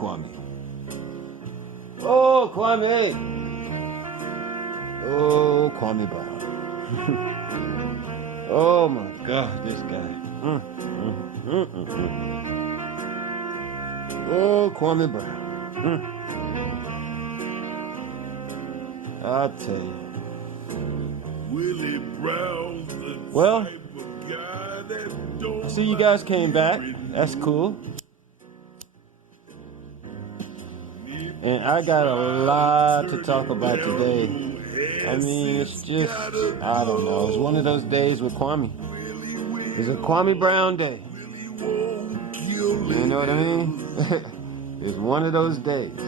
Kwame. Oh, Kwame. Oh, Kwame Brown. Oh my God, this guy. Oh, Kwame Brown. I'll tell you. Willie Brown's the Well, type of guy that don't I see you guys came back. That's cool. And I got a lot to talk about today. I mean, it's just, I don't know. It's one of those days with Kwame. It's a Kwame Brown day. You know what I mean? It's one of those days.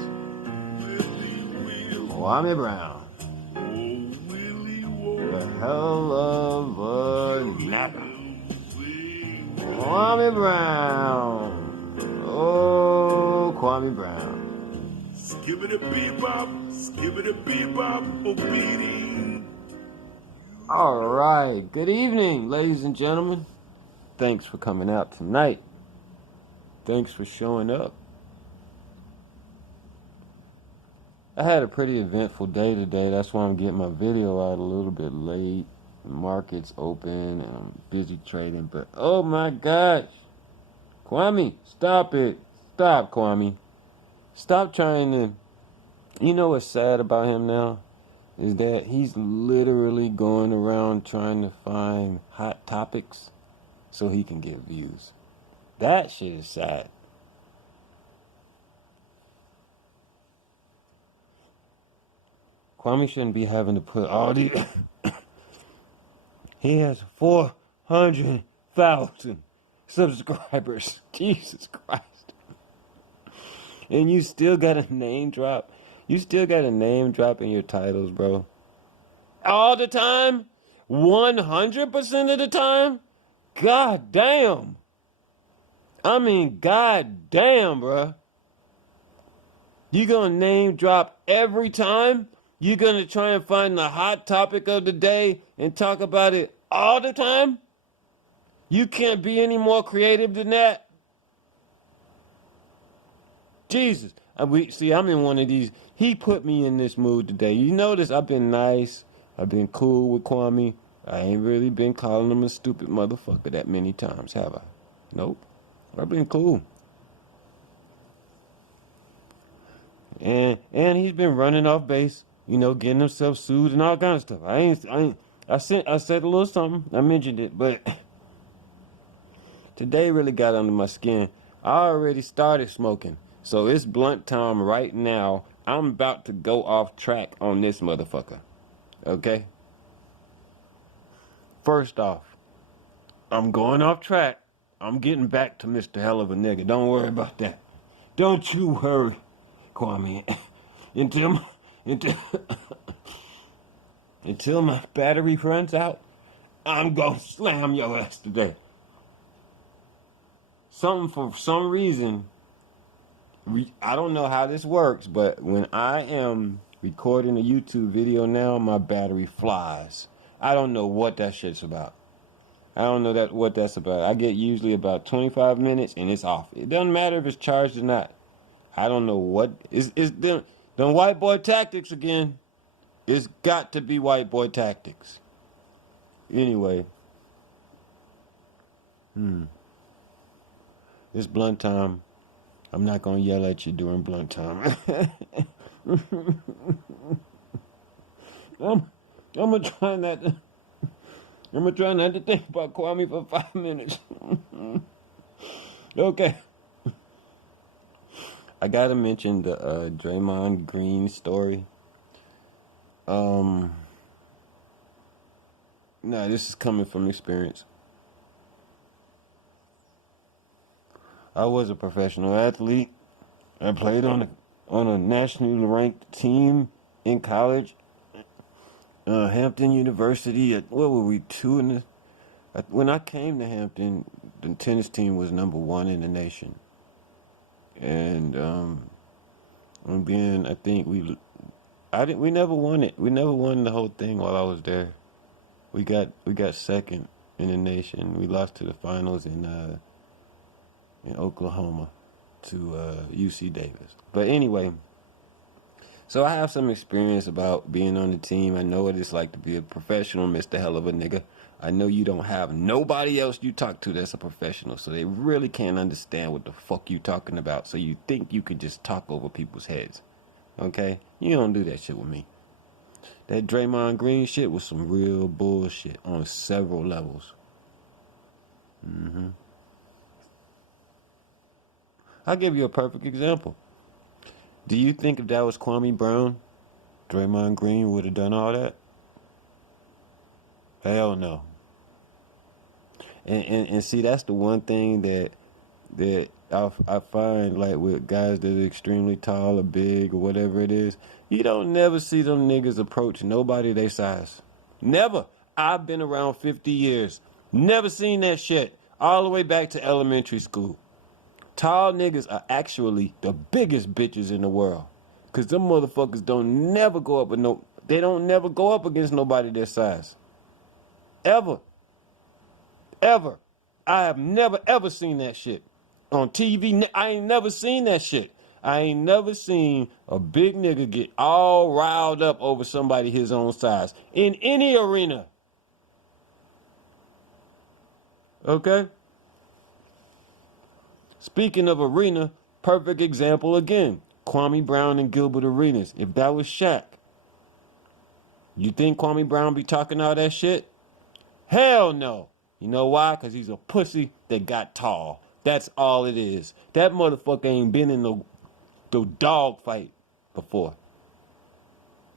Kwame Brown. The hell of a napper. Kwame Brown. Oh, Kwame Brown. Skibbity-bebop, obedient. All right. Good evening, ladies and gentlemen. Thanks for coming out tonight. Thanks for showing up. I had a pretty eventful day today. That's why I'm getting my video out a little bit late. The market's open and I'm busy trading. But oh my gosh. Kwame, stop it. Stop, Kwame. Stop trying to... You know what's sad about him now? Is that he's literally going around trying to find hot topics so he can get views. That shit is sad. Kwame shouldn't be having to put all the... He has 400,000 subscribers. Jesus Christ. And you still got a name drop. You still got a name drop in your titles, bro. All the time? 100% of the time? God damn. I mean, god damn, bro. You gonna name drop every time? You gonna try and find the hot topic of the day and talk about it all the time? You can't be any more creative than that. Jesus. I'm in one of these. He put me in this mood today. You notice I've been nice. I've been cool with Kwame. I ain't really been calling him a stupid motherfucker that many times, have I? Nope. I've been cool. And he's been running off base, you know, getting himself sued and all kind of stuff. I said a little something. I mentioned it, but today really got under my skin. I already started smoking. So it's blunt time right now. I'm about to go off track on this motherfucker. Okay? First off, I'm going off track. I'm getting back to Mr. Hell of a Nigga. Don't worry about that. Don't you worry, Kwame. Until my battery runs out, I'm gonna slam your ass today. For some reason, I don't know how this works, but when I am recording a YouTube video now, my battery flies. I don't know what that shit's about. I don't know what that's about. I get usually about 25 minutes and it's off. It doesn't matter if it's charged or not. I don't know what. It's them white boy tactics again. It's got to be white boy tactics. Anyway. It's blunt time. I'm not gonna yell at you during blunt time. I'm gonna try not to think about Kwame for 5 minutes. Okay. I gotta mention the Draymond Green story. No, this is coming from experience. I was a professional athlete. I played on a nationally ranked team in college. Hampton University. What were we, when I came to Hampton, the tennis team was number 1 in the nation. And I think we never won it. We never won the whole thing while I was there. We got second in the nation. We lost to the finals in Oklahoma. UC Davis. But anyway, so I have some experience about being on the team. I know what it's like to be a professional, Mr. Hell of a nigga. I know you don't have nobody else you talk to that's a professional, so they really can't understand what the fuck you talking about. So you think you can just talk over people's heads. Okay? You don't do that shit with me. That Draymond Green shit was some real bullshit on several levels. I'll give you a perfect example. Do you think if that was Kwame Brown, Draymond Green would have done all that? Hell no. And see, that's the one thing that I find, like, with guys that are extremely tall or big or whatever it is, you don't never see them niggas approach nobody their size. Never. I've been around 50 years. Never seen that shit. All the way back to elementary school. Tall niggas are actually the biggest bitches in the world. Cause them motherfuckers don't never go up with they don't never go up against nobody their size. Ever. Ever. I have never ever seen that shit. On TV, I ain't never seen that shit. I ain't never seen a big nigga get all riled up over somebody his own size. In any arena. Okay? Speaking of arena, perfect example again. Kwame Brown and Gilbert Arenas. If that was Shaq, you think Kwame Brown be talking all that shit? Hell no. You know why? Because he's a pussy that got tall. That's all it is. That motherfucker ain't been in no dog fight before.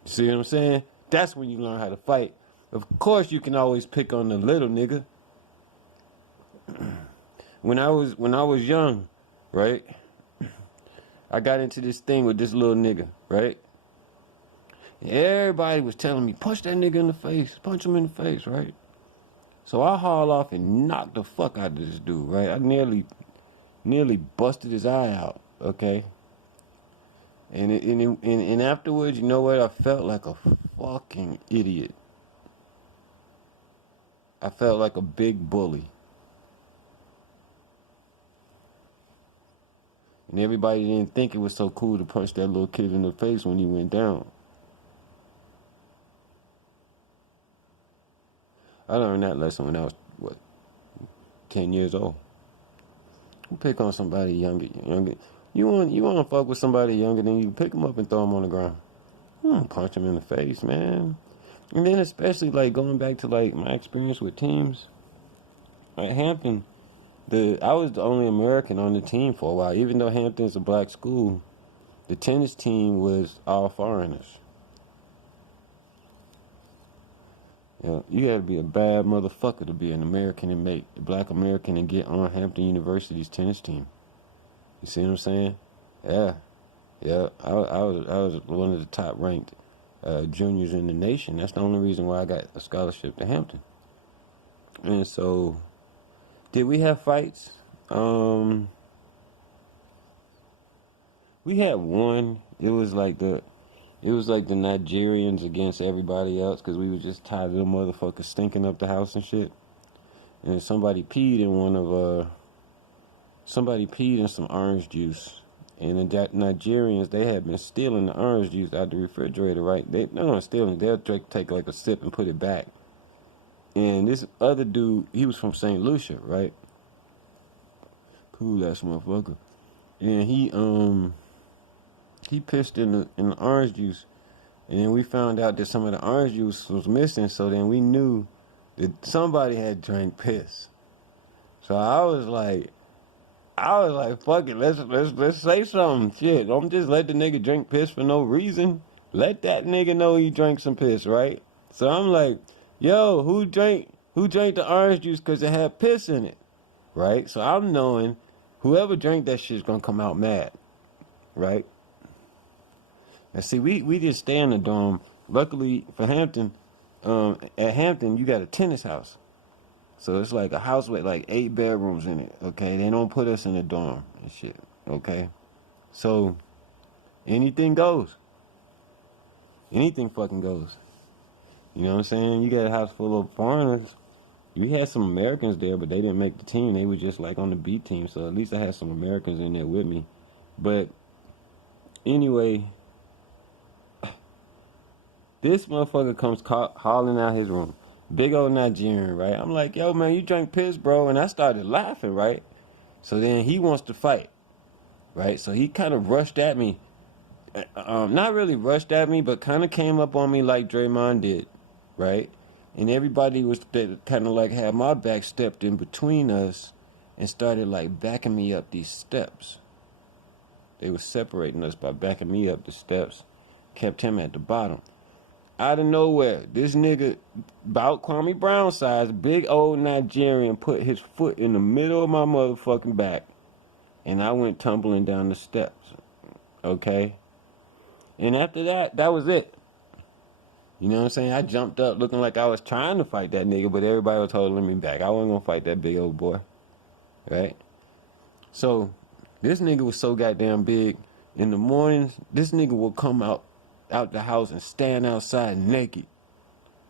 You see what I'm saying? That's when you learn how to fight. Of course you can always pick on the little nigga. When I was young, right? I got into this thing with this little nigga, right? And everybody was telling me, punch that nigga in the face, punch him in the face, right? So I haul off and knock the fuck out of this dude, right? I nearly busted his eye out, okay? And afterwards, you know what? I felt like a fucking idiot. I felt like a big bully. And everybody didn't think it was so cool to punch that little kid in the face when he went down. I learned that lesson when I was, 10 years old. You pick on somebody younger. You want to fuck with somebody younger than you, pick them up and throw them on the ground. You don't punch them in the face, man. And then especially, like, going back to, like, my experience with teams. At Hampton, I was the only American on the team for a while. Even though Hampton's a black school, the tennis team was all foreigners. You know, you gotta be a bad motherfucker to be an American and make a black American and get on Hampton University's tennis team. You see what I'm saying? Yeah. I was one of the top ranked juniors in the nation. That's the only reason why I got a scholarship to Hampton. And so, did we have fights? We had one. It was like the Nigerians against everybody else because we were just tired of them motherfuckers stinking up the house and shit. And somebody peed in some orange juice. And the Nigerians, they had been stealing the orange juice out the refrigerator, right? They're not stealing. They'll take like a sip and put it back. And this other dude, he was from St. Lucia, right? Cool ass motherfucker. And he pissed in the orange juice. And then we found out that some of the orange juice was missing, so then we knew that somebody had drank piss. So I was like, fuck it, let's say something. Shit, don't just let the nigga drink piss for no reason. Let that nigga know he drank some piss, right? So I'm like, yo, who drank the orange juice because it had piss in it, right? So I'm knowing whoever drank that shit's gonna come out mad, right? And see, we just stay in the dorm. Luckily for Hampton, at Hampton you got a tennis house. So it's like a house with like 8 bedrooms in it, okay? They don't put us in a dorm and shit, okay? So anything goes. Anything fucking goes. You know what I'm saying? You got a house full of foreigners. We had some Americans there, but they didn't make the team. They were just like on the B team. So at least I had some Americans in there with me. But anyway, this motherfucker comes hauling out his room. Big old Nigerian, right? I'm like, yo, man, you drank piss, bro. And I started laughing, right? So then he wants to fight, right? So he kind of rushed at me. Not really rushed at me, but kind of came up on me like Draymond did, right? And everybody was kind of like had my back stepped in between us and started like backing me up these steps. They were separating us by backing me up the steps, kept him at the bottom. Out of nowhere, this nigga, about Kwame Brown size, big old Nigerian, put his foot in the middle of my motherfucking back, and I went tumbling down the steps. Okay? And after that, that was it. You know what I'm saying? I jumped up looking like I was trying to fight that nigga, but everybody was holding me back. I wasn't gonna fight that big old boy. Right? So, this nigga was so goddamn big. In the mornings, this nigga will come out the house and stand outside naked.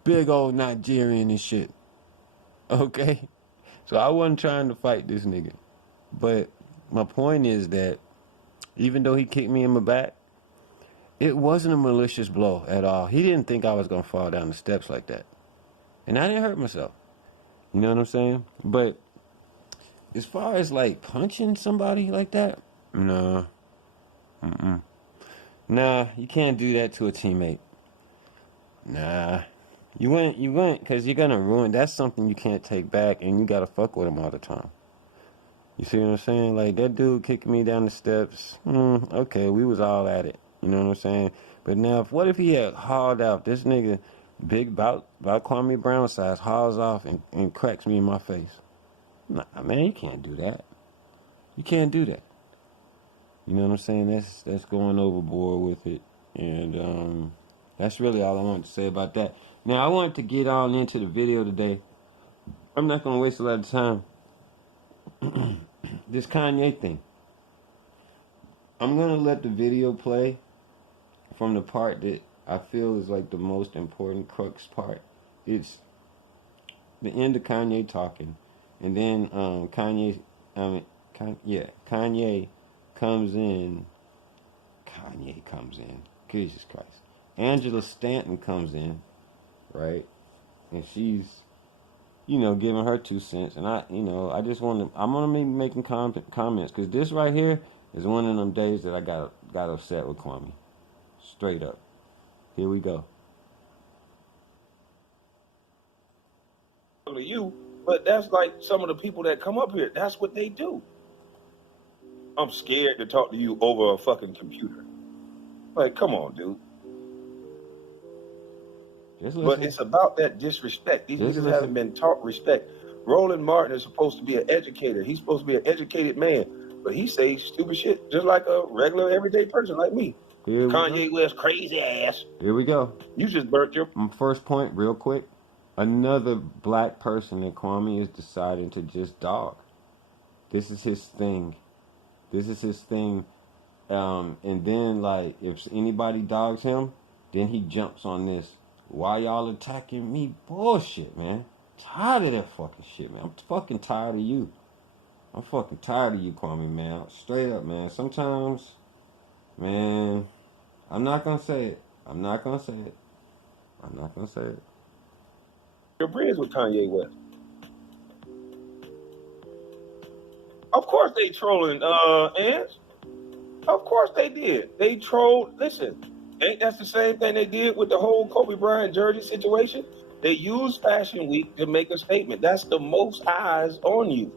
Big old Nigerian and shit. Okay? So I wasn't trying to fight this nigga. But my point is that even though he kicked me in my back, it wasn't a malicious blow at all. He didn't think I was going to fall down the steps like that. And I didn't hurt myself. You know what I'm saying? But as far as like punching somebody like that, no. Nah, you can't do that to a teammate. Nah. You wouldn't, because you're going to ruin. That's something you can't take back, and you got to fuck with him all the time. You see what I'm saying? Like, that dude kicked me down the steps. Okay, we was all at it. You know what I'm saying? But now, what if he had hauled out? This nigga, big, about Kwame Brown size, hauls off and cracks me in my face. Nah, man, you can't do that. You can't do that. You know what I'm saying? That's going overboard with it. And that's really all I wanted to say about that. Now, I wanted to get on into the video today. I'm not going to waste a lot of time. This Kanye thing. I'm going to let the video play from the part that I feel is like the most important crux part. It's the end of Kanye talking. And then Kanye comes in. Jesus Christ. Angela Stanton comes in, right? And she's, giving her 2 cents. And I'm going to be making comments. Because this right here is one of them days that I got upset with Kwame. Straight up. Here we go. To you, but that's like some of the people that come up here. That's what they do. I'm scared to talk to you over a fucking computer. Like, come on, dude. But it's about that disrespect. These niggas haven't been taught respect. Roland Martin is supposed to be an educator. He's supposed to be an educated man. But he says stupid shit just like a regular everyday person like me. Kanye West crazy ass. Here we go. You just burnt your first point real quick. Another black person that Kwame is deciding to just dog. This is his thing. And then, like, if anybody dogs him, then he jumps on this. Why y'all attacking me? Bullshit, man. Tired of that fucking shit, man. I'm fucking tired of you. I'm fucking tired of you, Kwame, man. Straight up, man. Sometimes, man, I'm not gonna say it. You're friends with Kanye West. Of course they trolling, ants. Of course they did. They trolled. Listen, ain't that the same thing they did with the whole Kobe Bryant jersey situation? They used Fashion Week to make a statement. That's the most eyes on you.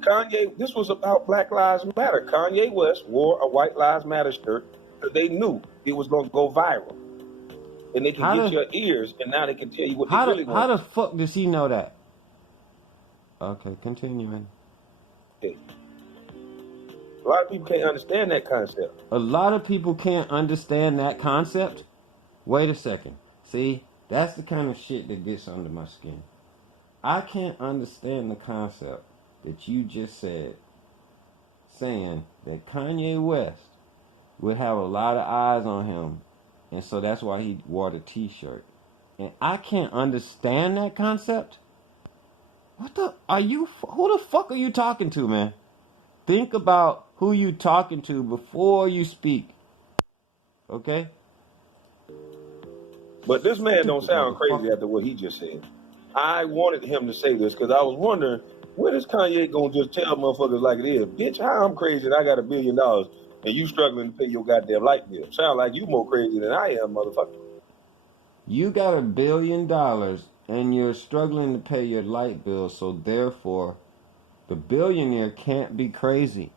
Kanye, this was about Black Lives Matter. Kanye West wore a White Lives Matter shirt because they knew it was going to go viral. And they can get your ears, and now they can tell you what they really want. How the fuck does he know that? Okay, continuing. A lot of people can't understand that concept. A lot of people can't understand that concept? Wait a second. See, that's the kind of shit that gets under my skin. I can't understand the concept that you just said, saying that Kanye West would have a lot of eyes on him, and so that's why he wore the t-shirt. And I can't understand that concept? What the are you? Who the fuck are you talking to, man? Think about who you talking to before you speak. Okay? But this man don't Stupid sound crazy motherfucker. after what he just said. I wanted him to say this because I was wondering, when is Kanye gonna just tell motherfuckers like it is? Bitch, how I'm crazy and I got $1 billion and you struggling to pay your goddamn light bill. Sound like you more crazy than I am, motherfucker. You got $1 billion and you're struggling to pay your light bill, so therefore, the billionaire can't be crazy.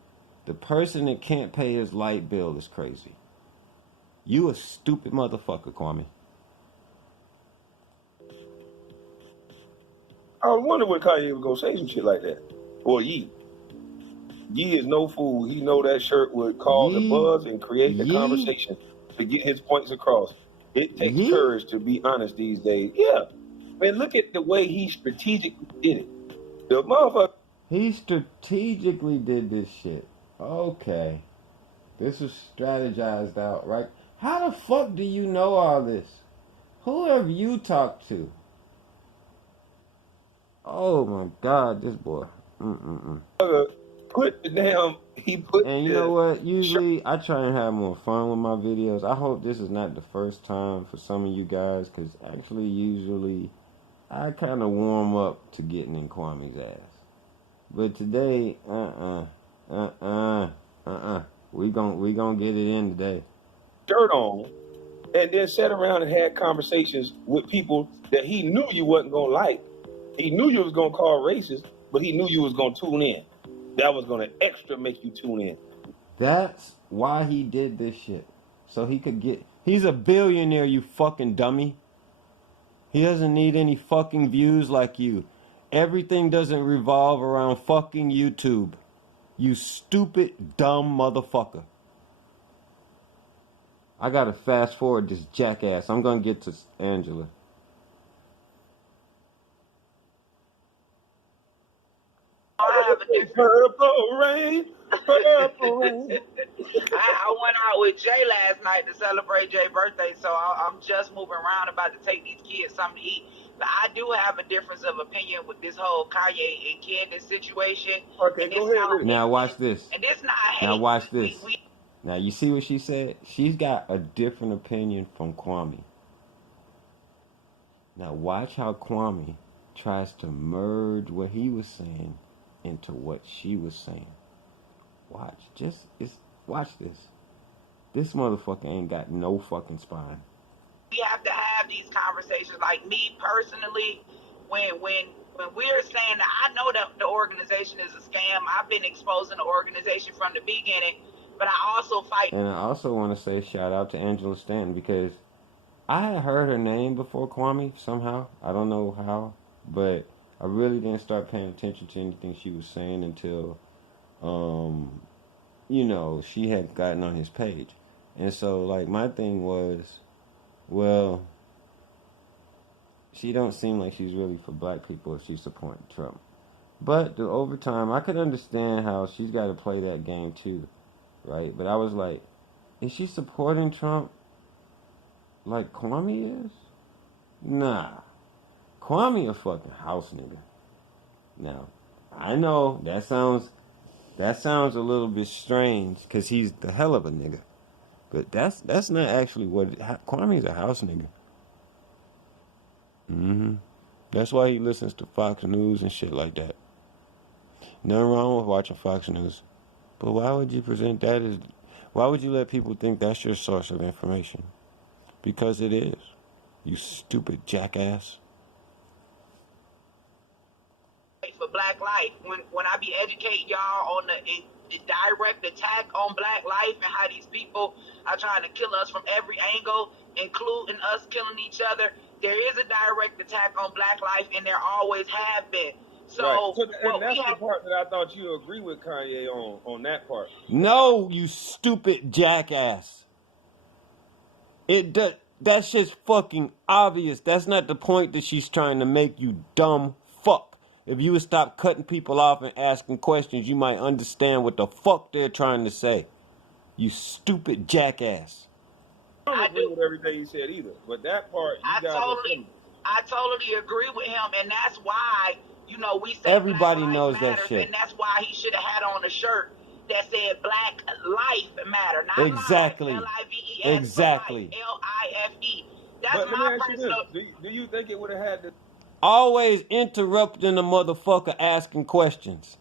The person that can't pay his light bill is crazy. You a stupid motherfucker, Kwame. I was wondering when Kanye was gonna say some shit like that. Or Yee. Yee is no fool. He know that shirt would cause a buzz and create a conversation to get his points across. It takes courage to be honest these days. Yeah. Man, look at the way he strategically did it. The motherfucker. He strategically did this shit. Okay. This was strategized out, right? How the fuck do you know all this? Who have you talked to? Oh my God, this boy. Put the damn. He put. And you know what? Usually I try and have more fun with my videos. I hope this is not the first time for some of you guys, because actually usually I kind of warm up to getting in Kwame's ass. But today, we gon' get it in today. Shirt on, and then sat around and had conversations with people that he knew you wasn't gonna like. He knew you was gonna call racist, but he knew you was gonna tune in. That was gonna extra make you tune in. That's why he did this shit. So he could get. He's a billionaire, you fucking dummy. He doesn't need any fucking views like you. Everything doesn't revolve around fucking YouTube. You stupid, dumb motherfucker. I gotta fast forward this jackass. I'm gonna get to Angela. Purple rain, purple rain. I went out with Jay last night to celebrate Jay's birthday, so I'm just moving around, about to take these kids something to eat. But I do have a difference of opinion with this whole Kanye and Candace situation. Okay, go ahead. Now watch this. And this not hate. Now watch this. Now you see what she said? She's got a different opinion from Kwame. Now watch how Kwame tries to merge what he was saying into what she was saying. Watch. Watch this. This motherfucker ain't got no fucking spine. We have to have these conversations. Like me personally, when we're saying that, I know that the organization is a scam. I've been exposing the organization from the beginning, but I also fight. And I also want to say shout out to Angela Stanton, because I had heard her name before Kwame somehow. I don't know how, but I really didn't start paying attention to anything she was saying until, she had gotten on his page. And so, like, my thing was, well, she don't seem like she's really for black people if she's supporting Trump. But over time, I could understand how she's got to play that game too, right? But I was like, is she supporting Trump like Kwame is? Nah. Kwame a fucking house nigga. Now, I know that sounds a little bit strange, because he's the hell of a nigga. But that's not actually what Kwame's a house nigga. That's why he listens to Fox News and shit like that. Nothing wrong with watching Fox News. But why would you present that as... Why would you let people think that's your source of information? Because it is. You stupid jackass. For Black life, when I be educating y'all on the direct attack on Black life and how these people are trying to kill us from every angle, including us killing each other, there is a direct attack on Black life, and there always have been. So, right. And that's the part that I thought you agree with Kanye on that part. No, you stupid jackass. That shit's fucking obvious. That's not the point that she's trying to make, you dumb fuck. If you would stop cutting people off and asking questions, you might understand what the fuck they're trying to say. You stupid jackass. I don't agree with everything he said either, but that part, I totally agree with him, and that's why you know, we say Everybody Black Lives knows that Matters, shit. and that's why he should have had on a shirt that said Black Life Matter, not Exactly. live, L-I-V-E-S, Exactly. but life, L-I-F-E. That's But let me my ask you this: personal. do you think it would have had the Always interrupting the motherfucker asking questions.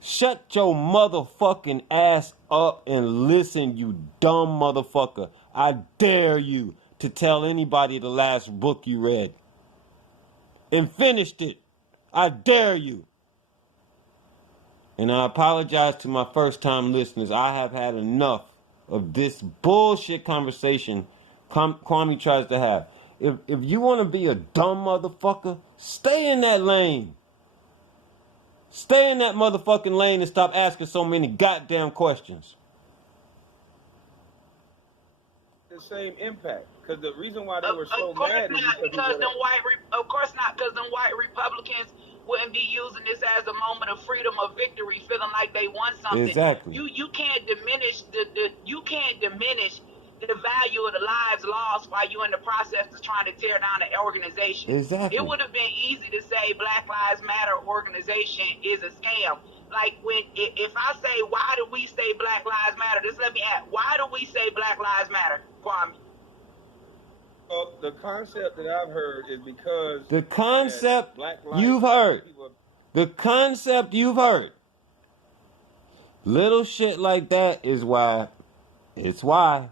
Shut your motherfucking ass up and listen, you dumb motherfucker. I dare you to tell anybody the last book you read and finished it. I dare you. And I apologize to my first time listeners. I have had enough of this bullshit conversation Kwame tries to have. If you want to be a dumb motherfucker, stay in that lane. Stay in that motherfucking lane and stop asking so many goddamn questions. same impact? Because the reason why they were so Of course mad is not, because of course not, because them white Republicans wouldn't be using this as a moment of freedom or victory, feeling like they won something. Exactly. You can't diminish the value of the lives lost while you're in the process of trying to tear down an organization. Exactly. It would have been easy to say Black Lives Matter organization is a scam. Like if I say, why do we say Black Lives Matter? Just let me ask, why do we say Black Lives Matter, Kwame? Well, the concept that I've heard is because the concept Black lives you've heard. People... The concept you've heard. Little shit like that is why. It's why.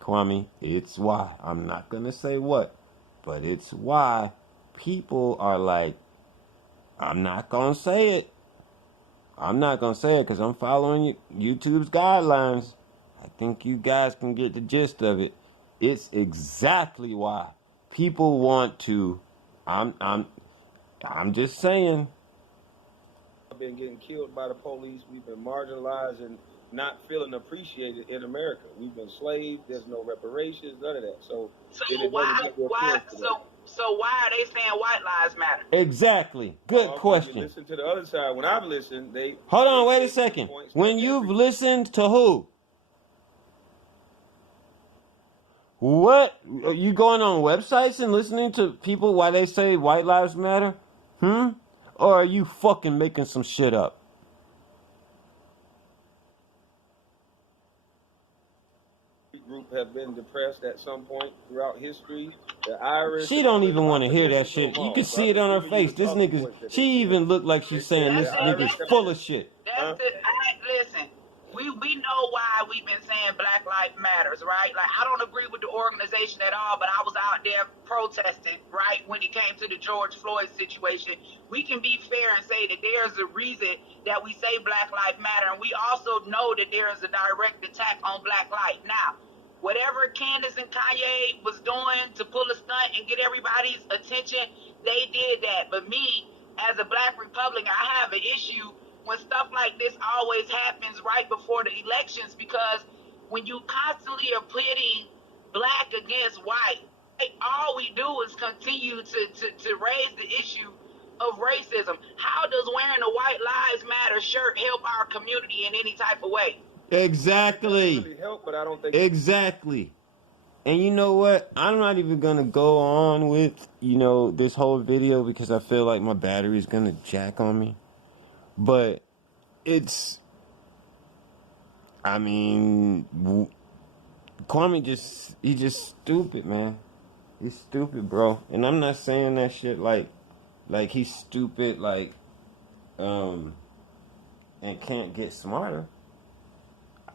Kwame, it's why. I'm not going to say what, but it's why people are like, I'm not going to say it. I'm not going to say it because I'm following YouTube's guidelines. I think you guys can get the gist of it. It's exactly why people want to. I'm just saying. We've been getting killed by the police. We've been marginalized and not feeling appreciated in America. We've been slaves. There's no reparations, none of that. So why are they saying white lives matter? Exactly. Good question. Listen to the other side. When I've listened, hold on. Wait a second. When you've listened to who? What? Are you going on websites and listening to people why they say white lives matter? Or are you fucking making some shit up? Group have been depressed at some point throughout history. The Irish. She don't even want to hear that shit. You can see it on her face. This nigga. She even look like she's saying this nigga's full of shit. Listen. We know why we've been saying Black Lives Matters, right? Like, I don't agree with the organization at all, but I was out there protesting, right, when it came to the George Floyd situation. We can be fair and say that there's a reason that we say Black Lives Matter, and we also know that there is a direct attack on Black life. Now, whatever Candace and Kanye was doing to pull a stunt and get everybody's attention, they did that. But me, as a Black Republican, I have an issue when stuff like this always happens right before the elections, because when you constantly are pitting Black against white, all we do is continue to raise the issue of racism. How does wearing a White Lives Matter shirt help our community in any type of way? Exactly. It doesn't really help, but I don't think exactly. And you know what? I'm not even gonna go on with this whole video because I feel like my battery's gonna jack on me. But it's, Kwame he's just stupid, man. He's stupid, bro. And I'm not saying that shit like he's stupid, and can't get smarter.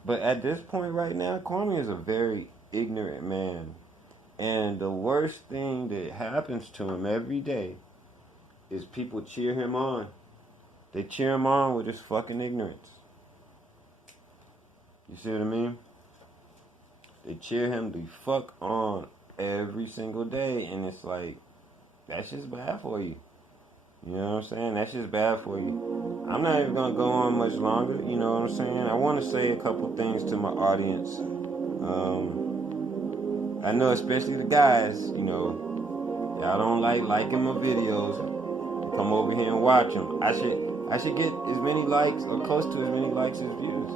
But at this point right now, Kwame is a very ignorant man. And the worst thing that happens to him every day is people cheer him on. They cheer him on with his fucking ignorance. You see what I mean? They cheer him the fuck on every single day. And it's like, that's just bad for you. You know what I'm saying? That's just bad for you. I'm not even going to go on much longer. You know what I'm saying? I want to say a couple things to my audience. I know especially the guys, y'all don't like liking my videos. Come over here and watch them. I should get as many likes or close to as many likes as views.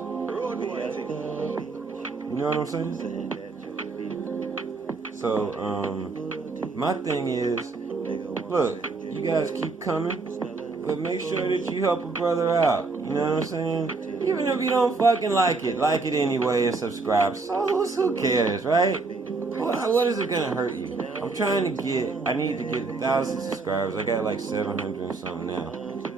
You know what I'm saying? So, my thing is, look, you guys keep coming. but make sure that you help a brother out. You know what I'm saying? Even if you don't fucking like it anyway and subscribe. So who cares, right? What is it gonna hurt you? I need to get 1,000 subscribers. I got like 700 and something now.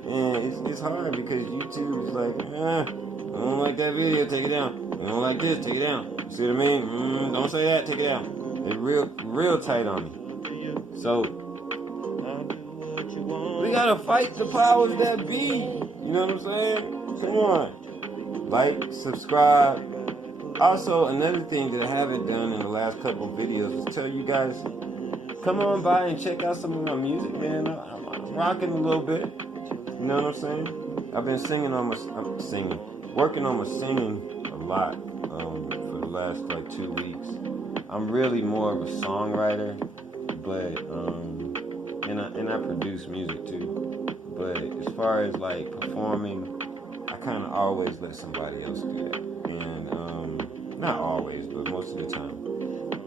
And it's hard because YouTube is like, I don't like that video, take it down. I don't like this, take it down. You see what I mean? Don't say that, take it down. They're real tight on me. So, we gotta fight the powers that be. You know what I'm saying? Come on. Like, subscribe. Also, another thing that I haven't done in the last couple of videos is tell you guys, come on by and check out some of my music, man. I'm rocking a little bit. You know what I'm saying? I've been working on my singing a lot for the last like 2 weeks. I'm really more of a songwriter, but and I produce music too. But as far as like performing, I kind of always let somebody else do that. And not always, but most of the time.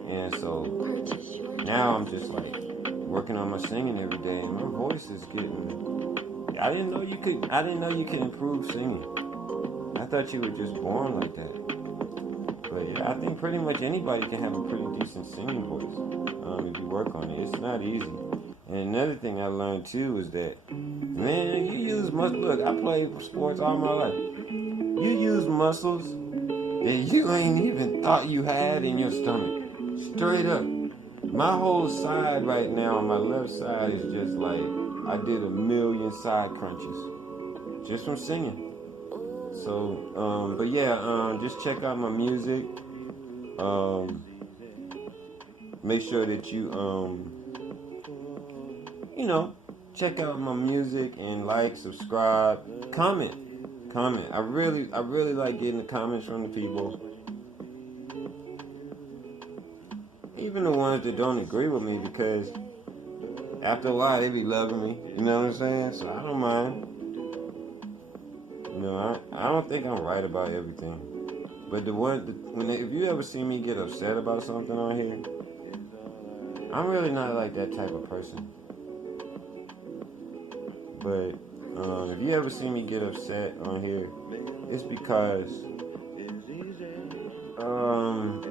And so now I'm just like working on my singing every day, and my voice is getting. I didn't know you could improve singing. I thought you were just born like that. But yeah, I think pretty much anybody can have a pretty decent singing voice if you work on it. It's not easy. And another thing I learned too is that, man, you use look, I played sports all my life. You use muscles that you ain't even thought you had in your stomach. Straight up. My whole side right now, my left side is just like, I did 1,000,000 side crunches. Just from singing. So, but yeah, just check out my music. Make sure that you, check out my music and like, subscribe, comment. I really like getting the comments from the people. Even the ones that don't agree with me, because after a while they be loving me. You know what I'm saying? So I don't mind. I don't think I'm right about everything. But if you ever see me get upset about something on here, I'm really not like that type of person. But if you ever see me get upset on here, it's because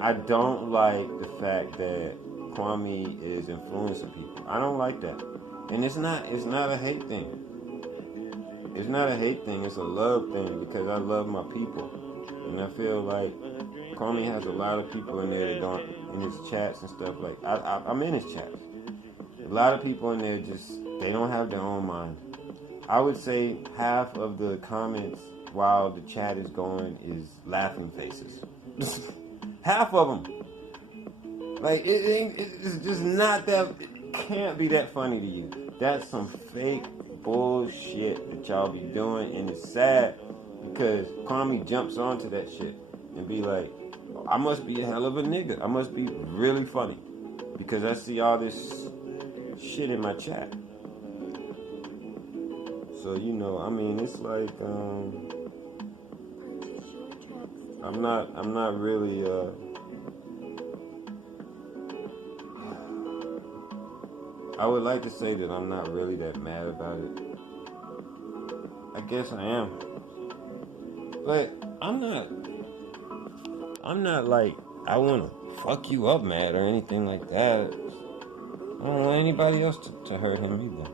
I don't like the fact that Kwame is influencing people. I don't like that. And it's not a hate thing. It's not a hate thing, it's a love thing, because I love my people. And I feel like Kwame has a lot of people in there that don't, in his chats and stuff, like, I'm in his chats. A lot of people in there they don't have their own mind. I would say half of the comments while the chat is going is laughing faces. Half of them. Like, it's just not that, it can't be that funny to you. That's some fake bullshit that y'all be doing, and it's sad because Kwame jumps onto that shit and be like, I must be a hell of a nigga. I must be really funny because I see all this shit in my chat. So, it's like, I'm not really, I would like to say that I'm not really that mad about it. I guess I am. But I'm not like, I want to fuck you up mad or anything like that. I don't want anybody else to hurt him either.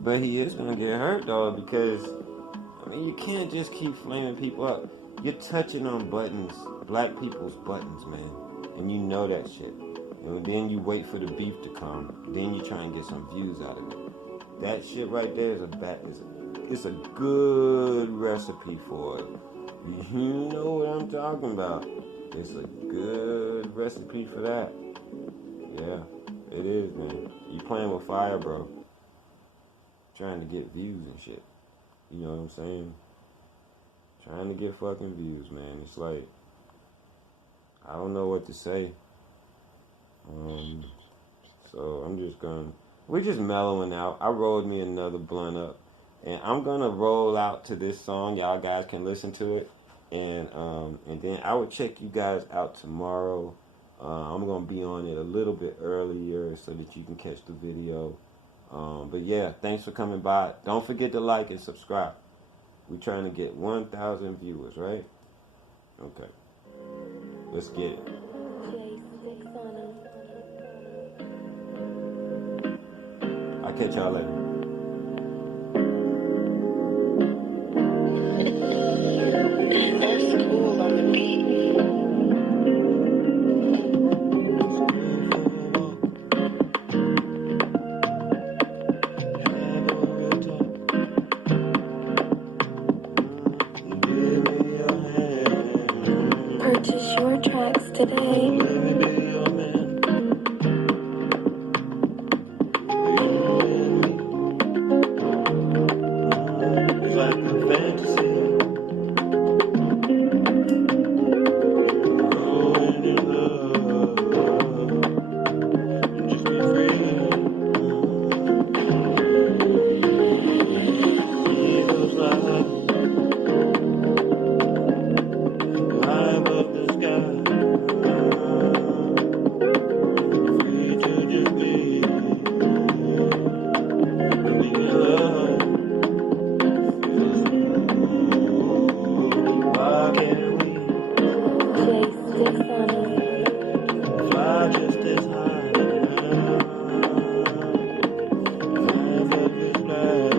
But he is going to get hurt, though, because, you can't just keep flaming people up. You're touching on buttons, black people's buttons, man. And you know that shit. And then you wait for the beef to come. Then you try and get some views out of it. That shit right there is it's a good recipe for it. You know what I'm talking about. It's a good recipe for that. Yeah, it is, man. You playing with fire, bro. Trying to get views and shit. You know what I'm saying? Trying to get fucking views, man. It's like, I don't know what to say. So we're just mellowing out. I rolled me another blunt up, and I'm gonna roll out to this song. Y'all guys can listen to it, and then I will check you guys out tomorrow. I'm gonna be on it a little bit earlier so that you can catch the video. But yeah, thanks for coming by. Don't forget to like and subscribe. We're trying to get 1,000 viewers, right? Okay. Let's get it. I'll catch y'all later. That's cool on the beat. Purchase your tracks today. Let me be your man. It's like a fantasy. Growing in love. Just be free. Feels like high above the sky. Free to just be. Be in love. Why can't we fly just as high as up this flag?